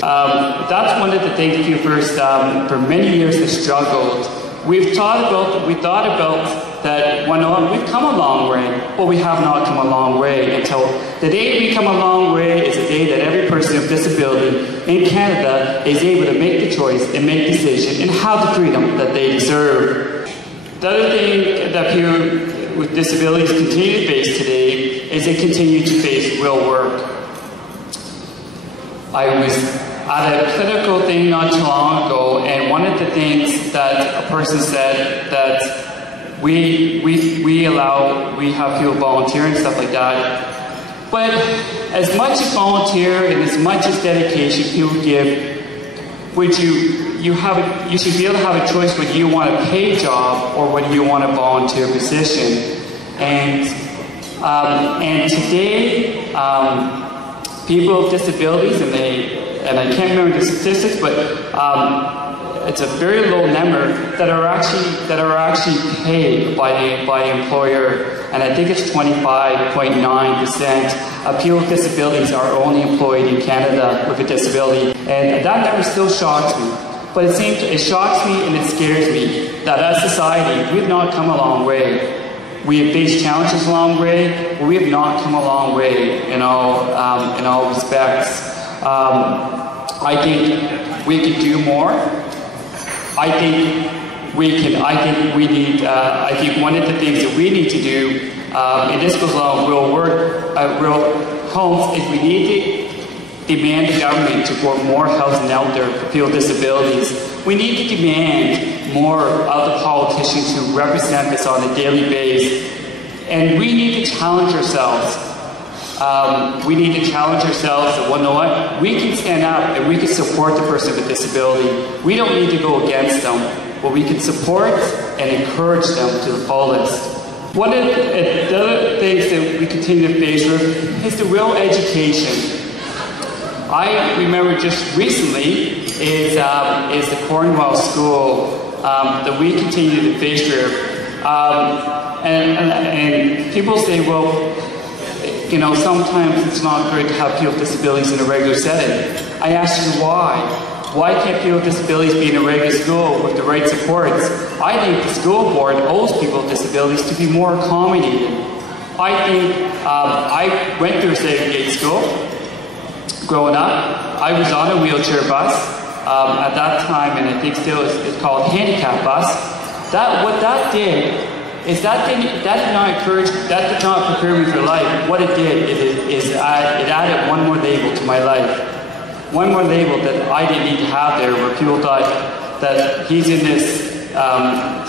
That's one of the things people for many years have struggled. We thought about that we've come a long way, but we have not come a long way until the day we come a long way is the day that every person with disability in Canada is able to make the choice and make decisions and have the freedom that they deserve. The other thing that people with disabilities continue to face today is they continue to face real work. I was at a political thing not too long ago, and one of the things that a person said that we have people volunteer and stuff like that. But as much as volunteer and as much as dedication people give, you should be able to have a choice whether you want a paid job or whether you want a volunteer position. And today, people with disabilities, and I can't remember the statistics, but it's a very low number that are actually paid by the employer, and I think it's 25.9% of people with disabilities are only employed in Canada with a disability, and that number still shocks me. But it shocks me and it scares me that as a society we've not come a long way. We have faced challenges along the way, but we have not come a long way in all respects. I think we could do more. I think one of the things that we need to do, and this goes along real homes, is we need to demand the government to put more housing out there for people with disabilities. We need to demand more of the politicians who represent us on a daily basis. And we need to challenge ourselves. We need to challenge ourselves that, well, you know what? We can stand up and we can support the person with a disability. We don't need to go against them, but we can support and encourage them to the fullest. One of the other things that we continue to face with is the real education. I remember just recently is the Cornwall School that we continue to face with. And people say, well, you know, sometimes it's not good to have people with disabilities in a regular setting. I ask you why. Why can't people with disabilities be in a regular school with the right supports? I think the school board owes people with disabilities to be more accommodating. I think I went through a segregated school growing up. I was on a wheelchair bus at that time, and I think still it's called handicap bus. What that did is that did not prepare me for life. What it did is it added one more label to my life. One more label that I didn't need to have there, where people thought that he's in this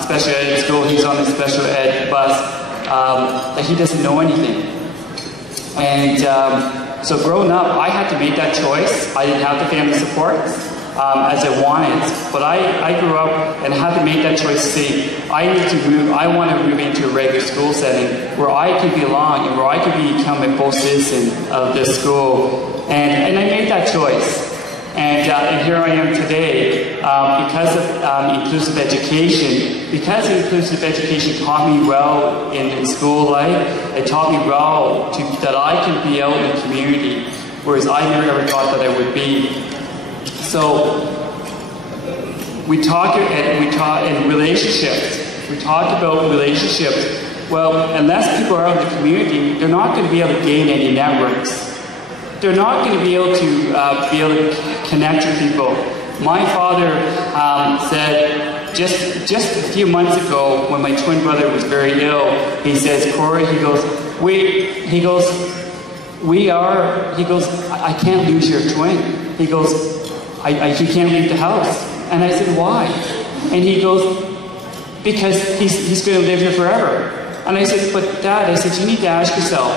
special ed school, he's on this special ed bus, that he doesn't know anything. And so growing up, I had to make that choice. I didn't have the family support as I wanted, but I grew up and had to make that choice to say, I want to move into a regular school setting where I can belong and where I can become a full citizen of this school. And I made that choice. And here I am today because of inclusive education. Because inclusive education taught me well in school life, it taught me well that I can be out in the community, whereas I never ever thought that I would be. So we talk in relationships. We talk about relationships. Well, unless people are out in the community, they're not going to be able to gain any networks. They're not going to be able to connect with people. My father said just a few months ago, when my twin brother was very ill, he says, Kory, he goes, I can't lose your twin. He goes, he can't leave the house. And I said, why? And he goes, because he's going to live here forever. And I said, but Dad, I said, you need to ask yourself.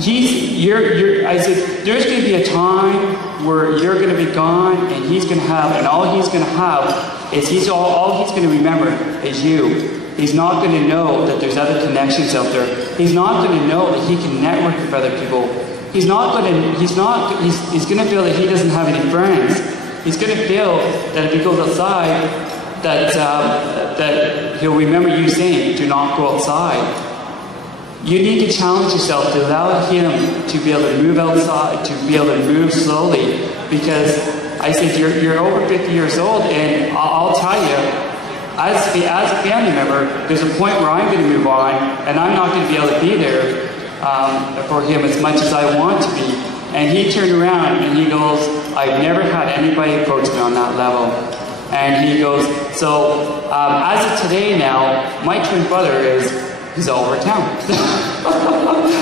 I said, there's going to be a time where you're going to be gone, and he's going to have, and all he's going to have is all he's going to remember is you. He's not going to know that there's other connections out there. He's not going to know that he can network with other people. He's going to feel that he doesn't have any friends. He's going to feel that if he goes outside, that he'll remember you saying, do not go outside. You need to challenge yourself to allow him to be able to move outside, to be able to move slowly, because I said, you're over 50 years old, and I'll tell you, as a family member, there's a point where I'm going to move on, and I'm not going to be able to be there for him as much as I want to be. And he turned around and he goes, I've never had anybody approach me on that level. And he goes, so as of today now, my twin brother he's all over town.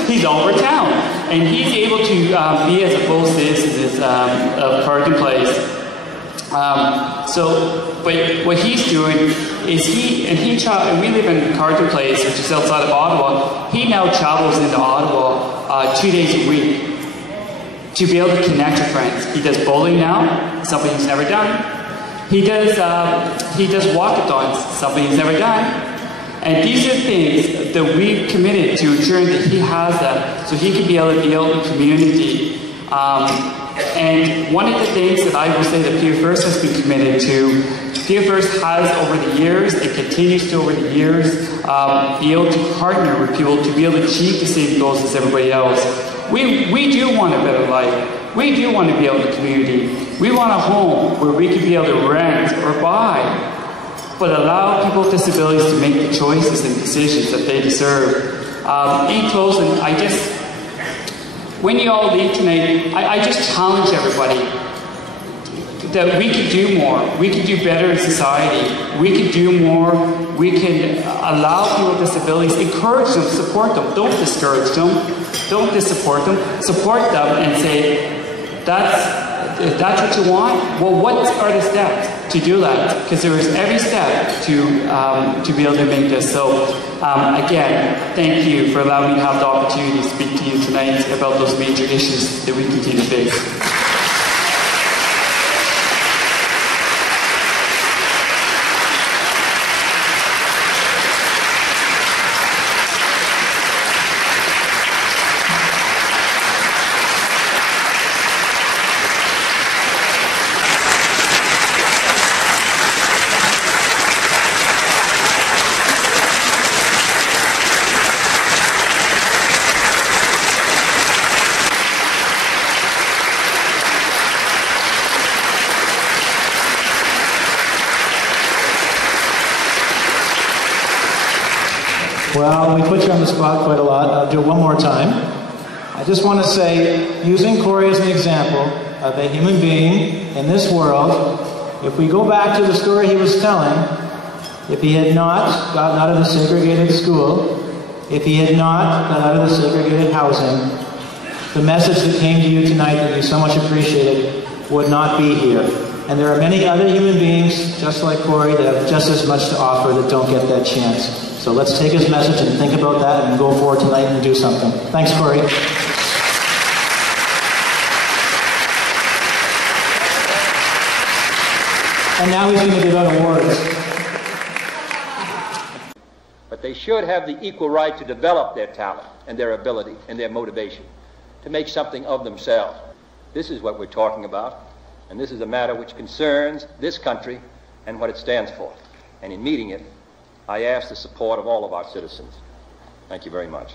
He's all over town. And he's able to be as a full citizen of Carleton Place. But what he's doing is and we live in Carleton Place, which is outside of Ottawa. He now travels into Ottawa 2 days a week to be able to connect with friends. He does bowling now, something he's never done. He does walkathons, something he's never done. And these are things that we've committed to ensuring that he has that, so he can be able to be out in the community. And one of the things that I will say that Peter First has been committed to, Peter First has over the years, and continues to over the years, be able to partner with people to be able to achieve the same goals as everybody else. We do want a better life. We do want to be out in the community. We want a home where we can be able to rent or buy, but allow people with disabilities to make the choices and decisions that they deserve. In closing, when you all leave tonight, I just challenge everybody that we can do more. We can do better in society. We can do more. We can allow people with disabilities, encourage them, support them. Don't discourage them. Don't dissupport them. Support them and say, if that's what you want, well, what are the steps to do that? Because there is every step to be able to make this. So, again, thank you for allowing me to have the opportunity to speak to you tonight about those major issues that we continue to face. Well, we put you on the spot quite a lot. I'll do it one more time. I just want to say, using Kory as an example of a human being in this world, if we go back to the story he was telling, if he had not gotten out of the segregated school, if he had not gotten out of the segregated housing, the message that came to you tonight that you so much appreciated would not be here. And there are many other human beings, just like Kory, that have just as much to offer that don't get that chance. So let's take his message and think about that and go forward tonight and do something. Thanks, Kory. And now he's going to give out awards. But they should have the equal right to develop their talent and their ability and their motivation to make something of themselves. This is what we're talking about, and this is a matter which concerns this country and what it stands for. And in meeting it, I ask the support of all of our citizens. Thank you very much.